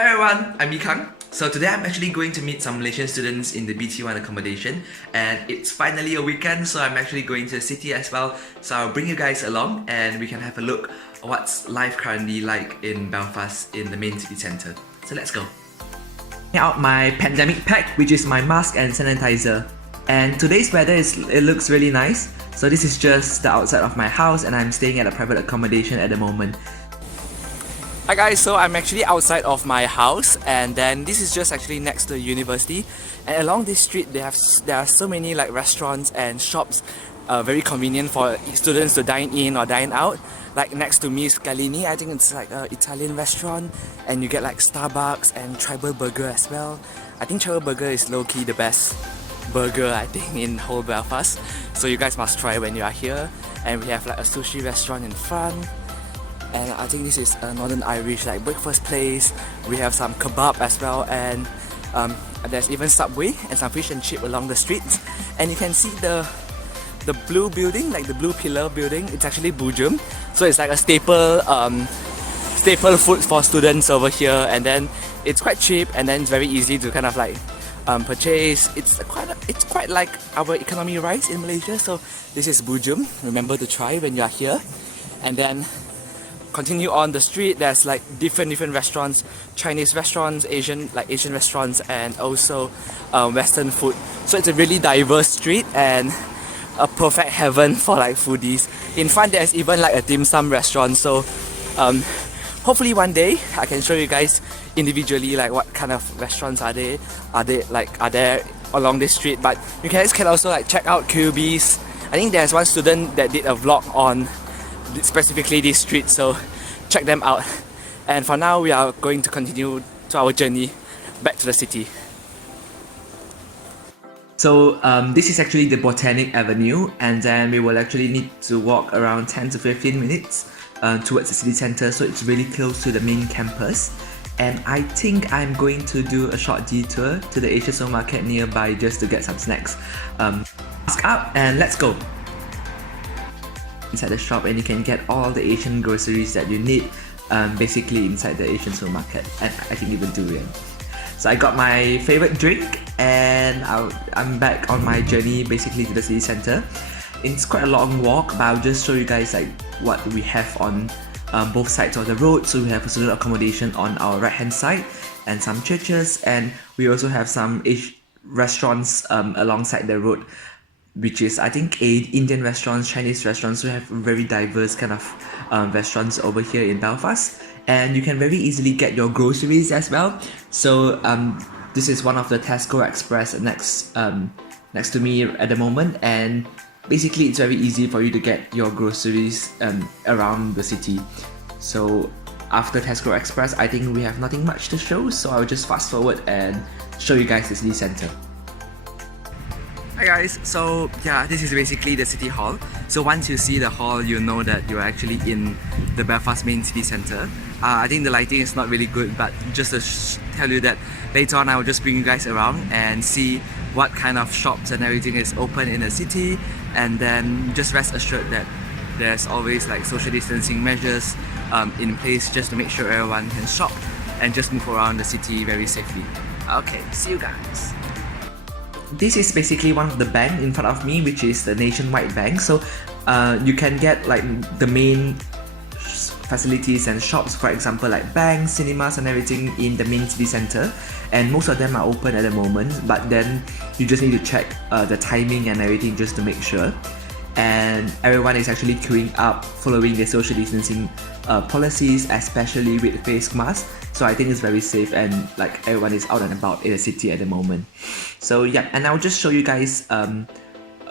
Hi everyone, I'm Mikang. So today I'm actually going to meet some Malaysian students in the BT1 Accommodation, and it's finally a weekend, so I'm actually going to the city as well. So I'll bring you guys along and we can have a look at what's life currently like in Belfast in the main city centre. So let's go. Out my pandemic pack, which is my mask and sanitizer. And today's weather it looks really nice. So this is just the outside of my house and I'm staying at a private accommodation at the moment. Hi guys, so I'm actually outside of my house, and then this is just actually next to the university, and along this street there are so many like restaurants and shops, very convenient for students to dine in or dine out. Like next to me is Scalini, I think it's like an Italian restaurant, and you get like Starbucks and Tribal Burger as well. I think Tribal Burger is low-key the best burger I think in whole Belfast, so you guys must try when you are here. And we have like a sushi restaurant in front. And I think this is a Northern Irish like breakfast place. We have some kebab as well, and there's even Subway and some fish and chip along the streets. And you can see the blue building, like the blue pillar building. It's actually Bujum, so it's like a staple food for students over here. And then it's quite cheap, and then it's very easy to kind of like purchase. It's quite like our economy rice in Malaysia. So this is Bujum. Remember to try when you are here. And then continue on the street, there's like different restaurants, Chinese restaurants, Asian restaurants, and also Western food. So it's a really diverse street and a perfect heaven for like foodies. In front there's even like a dim sum restaurant, so hopefully one day I can show you guys individually like what kind of restaurants are there along this street. But you guys can also like check out QBs. I think there's one student that did a vlog on specifically this street, so check them out. And for now we are going to continue to our journey back to the city. So this is actually the Botanic Avenue, and then we will actually need to walk around 10 to 15 minutes towards the city centre, so it's really close to the main campus. And I think I'm going to do a short detour to the Asian supermarket nearby just to get some snacks. Mask up and let's go! Inside the shop, and you can get all the Asian groceries that you need basically inside the Asian supermarket, and I think even durian. So I got my favorite drink, and I'm back on my journey basically to the city center. It's quite a long walk, but I'll just show you guys like what we have on both sides of the road. So we have a student accommodation on our right hand side and some churches, and we also have some restaurants alongside the road, which is I think Indian restaurants, Chinese restaurants. We have very diverse kind of restaurants over here in Belfast, and you can very easily get your groceries as well. So this is one of the Tesco Express next to me at the moment, and basically it's very easy for you to get your groceries around the city. So after Tesco Express, I think we have nothing much to show, so I'll just fast forward and show you guys the city centre. Hi guys, so yeah, this is basically the city hall. So once you see the hall, you know that you're actually in the Belfast main city centre. I think the lighting is not really good, but just to tell you that later on I will just bring you guys around and see what kind of shops and everything is open in the city. And then just rest assured that there's always like social distancing measures in place just to make sure everyone can shop and just move around the city very safely. Okay, see you guys. This is basically one of the bank in front of me, which is the Nationwide Bank. So you can get like the main facilities and shops, for example like banks, cinemas and everything in the main city centre, and most of them are open at the moment, but then you just need to check the timing and everything just to make sure. And everyone is actually queuing up following the social distancing policies, especially with face masks. So I think it's very safe, and like everyone is out and about in the city at the moment. So yeah, and I'll just show you guys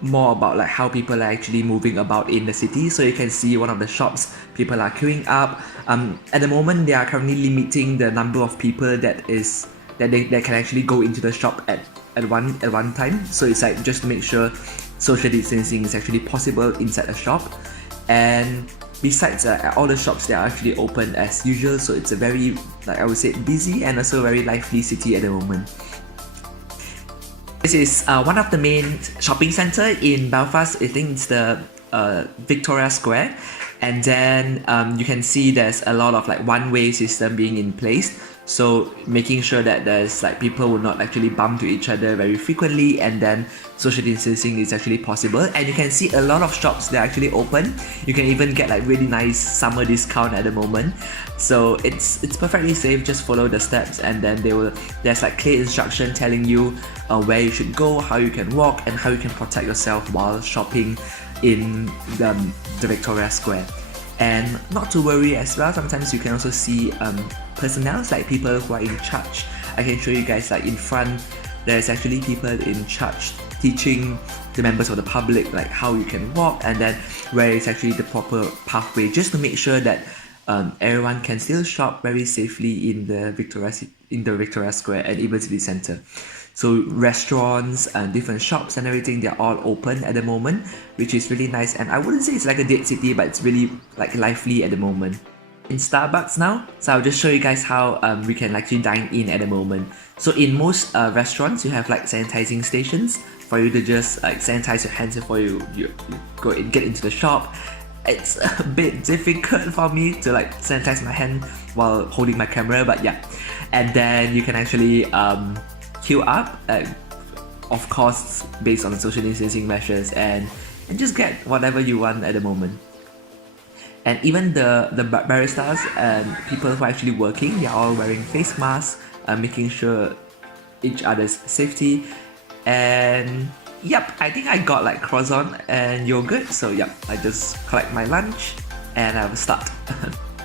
more about like how people are actually moving about in the city. So you can see one of the shops, people are queuing up. At the moment, they are currently limiting the number of people that they can actually go into the shop at one time. So it's like just to make sure social distancing is actually possible inside a shop. And besides all the shops, they are actually open as usual, so it's a very, like I would say, busy and also very lively city at the moment. This is one of the main shopping centre in Belfast. I think it's the Victoria Square. And then you can see there's a lot of like one-way system being in place, so making sure that there's like people will not actually bump to each other very frequently, and then social distancing is actually possible. And you can see a lot of shops that are actually open. You can even get like really nice summer discount at the moment, so it's perfectly safe. Just follow the steps, and then there's like clear instruction telling you where you should go, how you can walk, and how you can protect yourself while shopping in the Victoria Square. And not to worry as well, sometimes you can also see personnel, like people who are in charge. I can show you guys, like in front there's actually people in charge teaching the members of the public like how you can walk, and then where is actually the proper pathway, just to make sure that everyone can still shop very safely in the Victoria Square and even city centre. So restaurants and different shops and everything, they're all open at the moment, which is really nice. And I wouldn't say it's like a dead city, but it's really like lively at the moment. In Starbucks now, so I'll just show you guys how we can actually dine in at the moment. So in most restaurants, you have like sanitizing stations for you to just like sanitize your hands before you go and get into the shop. It's a bit difficult for me to like sanitize my hand while holding my camera, but yeah. And then you can actually queue up, of course based on the social distancing measures, and just get whatever you want at the moment. And even the baristas and people who are actually working, they're all wearing face masks, making sure each other's safety. And yep, I think I got like croissant and yogurt, so yep, I just collect my lunch and I will start.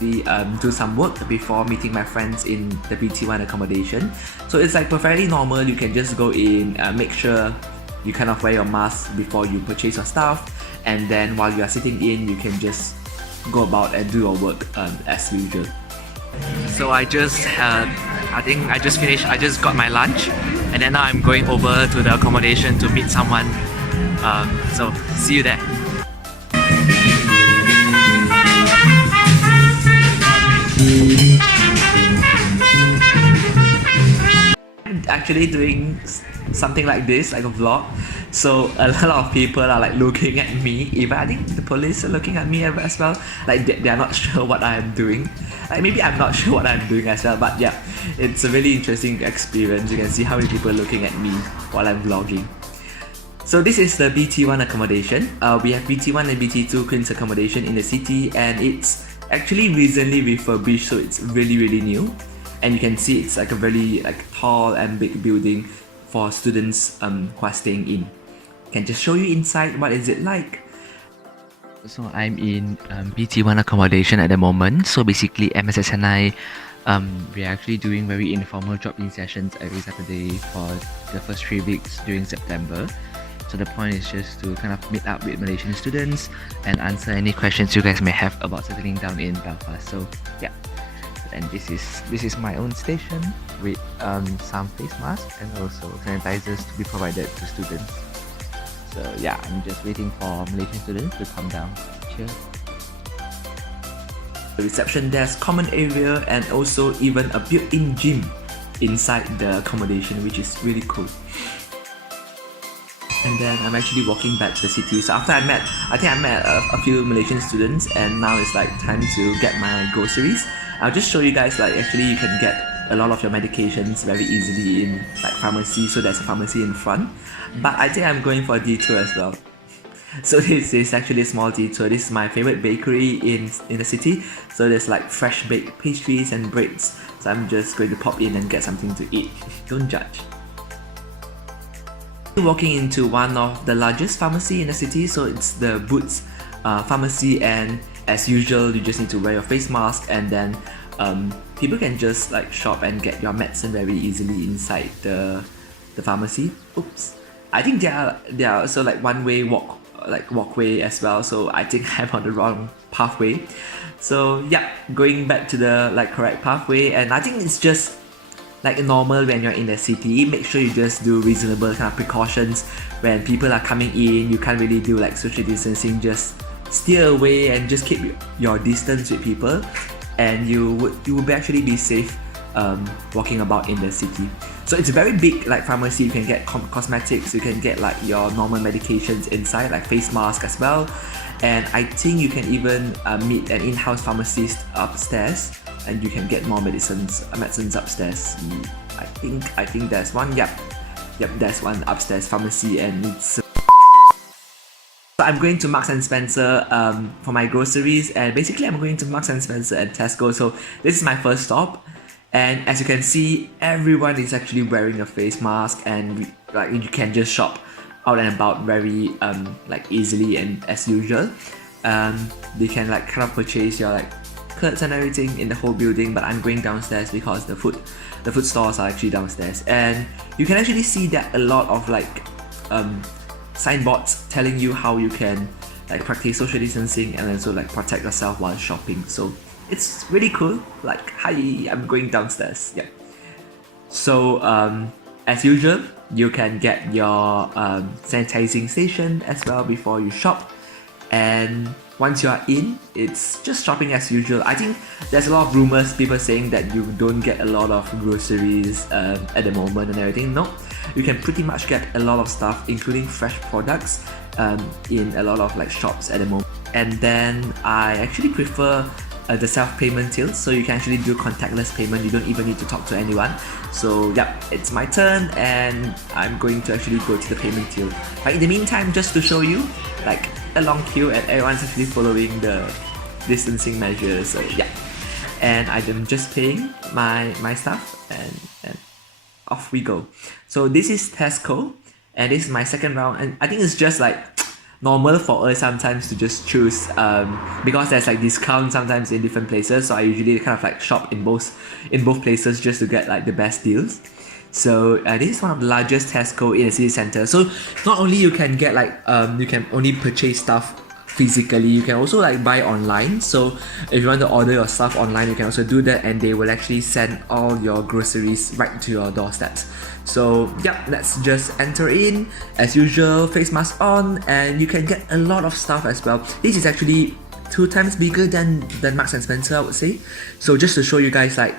We do some work before meeting my friends in the BT1 accommodation. So it's like perfectly normal. You can just go in, make sure you kind of wear your mask before you purchase your stuff, and then while you are sitting in, you can just go about and do your work as usual. So I just finished. I just got my lunch, and then now I'm going over to the accommodation to meet someone. So see you there. I'm actually doing something like this, like a vlog. So a lot of people are like looking at me. Even I think the police are looking at me as well. Like they are not sure what I am doing. Like maybe I'm not sure what I'm doing as well. But yeah, it's a really interesting experience. You can see how many people are looking at me while I'm vlogging. So this is the BT1 accommodation. We have BT1 and BT2 Queen's accommodation in the city, and it's actually recently refurbished, so it's really new. And you can see it's like a very like tall and big building for students who are staying in. Can just show you inside what is it like. So I'm in BT1 accommodation at the moment. So basically MSS and I we're actually doing very informal drop-in sessions every Saturday for the first 3 weeks during September. So the point is just to kind of meet up with Malaysian students and answer any questions you guys may have about settling down in Belfast. So yeah, and this is my own station with some face masks and also sanitizers to be provided to students. So yeah, I'm just waiting for Malaysian students to come down. Cheers. The reception desk, common area, and also even a built-in gym inside the accommodation, which is really cool. And then I'm actually walking back to the city. So after I think I met a few Malaysian students, and now it's like time to get my groceries. I'll just show you guys, like actually you can get a lot of your medications very easily in like pharmacy. So there's a pharmacy in front, but I think I'm going for a detour as well. So this is actually a small detour. This is my favorite bakery in the city. So there's like fresh baked pastries and breads. So I'm just going to pop in and get something to eat. Don't judge. Walking into one of the largest pharmacy in the city, so it's the Boots pharmacy, and as usual you just need to wear your face mask, and then people can just like shop and get your medicine very easily inside the pharmacy. Oops, I think there are also like one-way walkway as well, so I think I'm on the wrong pathway. So yeah, going back to the like correct pathway, and I think it's just like normal when you're in the city. Make sure you just do reasonable kind of precautions. When people are coming in, you can't really do like social distancing. Just steer away and just keep your distance with people, and you would actually be safe walking about in the city. So it's a very big like pharmacy. You can get cosmetics, you can get like your normal medications inside, like face mask as well. And I think you can even meet an in-house pharmacist upstairs, and you can get more medicines upstairs. I think there's one. Yep, there's one upstairs pharmacy, and it's. So I'm going to Marks and Spencer for my groceries, and basically I'm going to Marks and Spencer and Tesco. So this is my first stop, and as you can see, everyone is actually wearing a face mask, and like you can just shop out and about very like easily and as usual. They can like kind of purchase your like clothes and everything in the whole building, but I'm going downstairs because the food stores are actually downstairs, and you can actually see that a lot of like signboards telling you how you can like practice social distancing and also like protect yourself while shopping. So it's really cool. Like, hi, I'm going downstairs. Yeah. So as usual, you can get your sanitizing station as well before you shop, and once you are in, it's just shopping as usual. I think there's a lot of rumors, people saying that you don't get a lot of groceries at the moment and everything. No, you can pretty much get a lot of stuff, including fresh products, in a lot of like shops at the moment. And then I actually prefer the self-payment till, so you can actually do contactless payment. You don't even need to talk to anyone. So yeah, it's my turn, and I'm going to actually go to the payment till. But in the meantime, just to show you, like a long queue, and everyone's actually following the distancing measures. So yeah, and I'm just paying my stuff, and off we go. So this is Tesco, and this is my second round, and I think it's just like normal for us sometimes to just choose because there's like discounts sometimes in different places. So I usually kind of like shop in both places just to get like the best deals. So this is one of the largest Tesco in the city center. So not only you can get like you can only purchase stuff physically, you can also like buy online. So if you want to order your stuff online, you can also do that, and they will actually send all your groceries right to your doorsteps. So yeah, let's just enter in as usual, face mask on, and you can get a lot of stuff as well. This is actually 2 times bigger than Marks and Spencer, I would say. So just to show you guys, like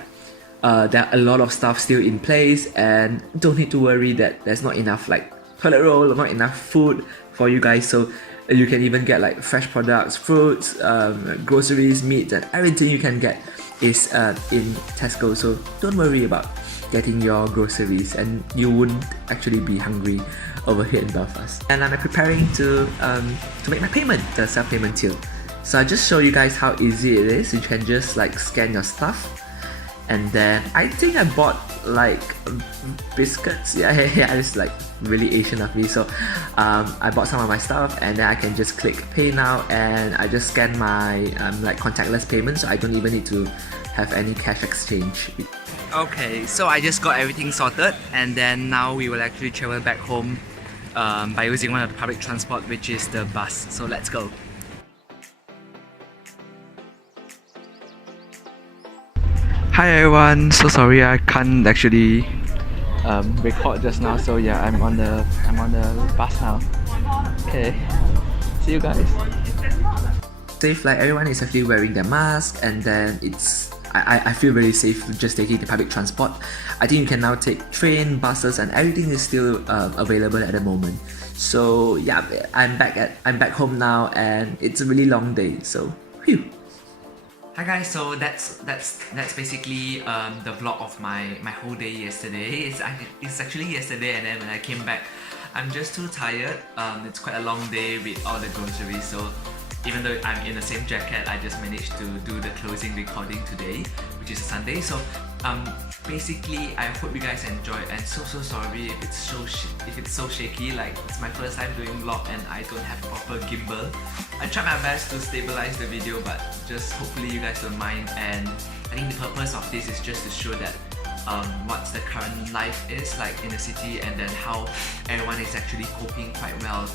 there are a lot of stuff still in place, and don't need to worry that there's not enough like toilet roll or not enough food for you guys. So you can even get like fresh products, fruits, groceries, meat, and everything you can get is in Tesco. So don't worry about getting your groceries, and you wouldn't actually be hungry over here in Belfast. And I'm preparing to make my payment, the self-payment till. So I'll just show you guys how easy it is. You can just like scan your stuff, and then I think I bought like biscuits. Yeah, it's like really Asian of me. So I bought some of my stuff, and then I can just click pay now, and I just scan my like contactless payment, so I don't even need to have any cash exchange. Okay, so I just got everything sorted, and then now we will actually travel back home by using one of the public transport, which is the bus. So let's go. Hi everyone, so sorry I can't actually record just now. So yeah, I'm on the bus now. Okay, see you guys. Safe, like everyone is actually wearing their mask, and then I feel very safe just taking the public transport. I think you can now take train, buses, and everything is still available at the moment. So yeah, I'm back home now, and it's a really long day. So phew. Hi guys, so that's basically the vlog of my whole day yesterday. It's actually yesterday, and then when I came back, I'm just too tired. It's quite a long day with all the groceries, so even though I'm in the same jacket, I just managed to do the closing recording today, which is a Sunday. So basically, I hope you guys enjoyed, and so sorry if it's so shaky. Like, it's my first time doing vlog and I don't have proper gimbal. I tried my best to stabilize the video, but just hopefully you guys don't mind. And I think the purpose of this is just to show that what the current life is like in the city, and then how everyone is actually coping quite well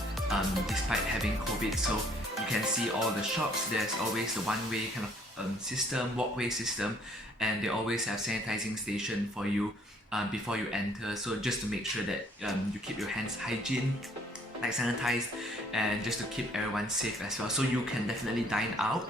despite having COVID. So you can see all the shops, there's always the one-way kind of system, walkway system, and they always have sanitizing station for you before you enter. So just to make sure that you keep your hands hygiene like sanitized, and just to keep everyone safe as well. So you can definitely dine out.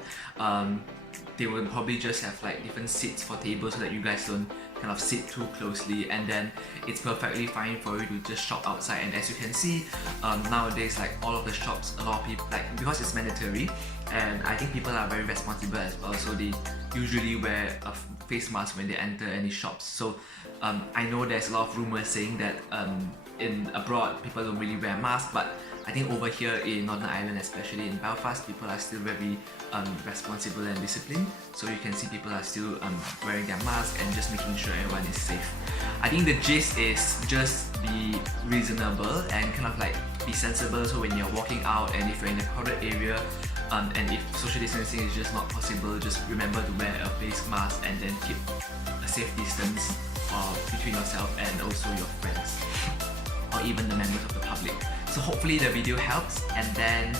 They will probably just have like different seats for tables so that you guys don't kind of sit too closely, and then it's perfectly fine for you to just shop outside. And as you can see, nowadays, like all of the shops, a lot of people, like, because it's mandatory, and I think people are very responsible as well, so they usually wear a face mask when they enter any shops. So I know there's a lot of rumors saying that in abroad people don't really wear masks, but I think over here in Northern Ireland, especially in Belfast, people are still very responsible and disciplined. So you can see people are still wearing their mask and just making sure everyone is safe. I think the gist is just be reasonable and kind of like be sensible. So when you're walking out and if you're in a crowded area, and if social distancing is just not possible, just remember to wear a face mask and then keep a safe distance between yourself and also your friends, or even the members of the public. So hopefully the video helps, and then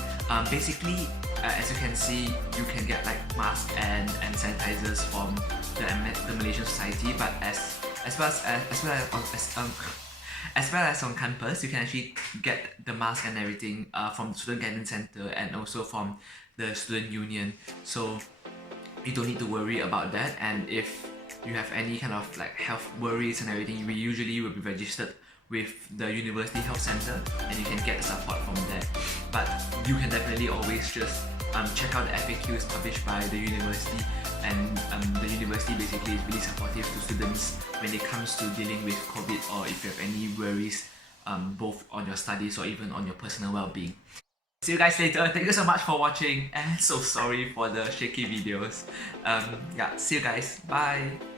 basically as you can see, you can get like masks and sanitizers from the Malaysian society, but as well as on campus, you can actually get the mask and everything from the Student Guidance Center and also from the Student Union. So you don't need to worry about that, and if you have any kind of like health worries and everything, we usually will be registered with the University Health Center and you can get the support from there. But you can definitely always just check out the FAQs published by the university, and the university basically is really supportive to students when it comes to dealing with COVID, or if you have any worries both on your studies or even on your personal well-being. See you guys later. Thank you so much for watching, and so sorry for the shaky videos. Yeah, see you guys. Bye.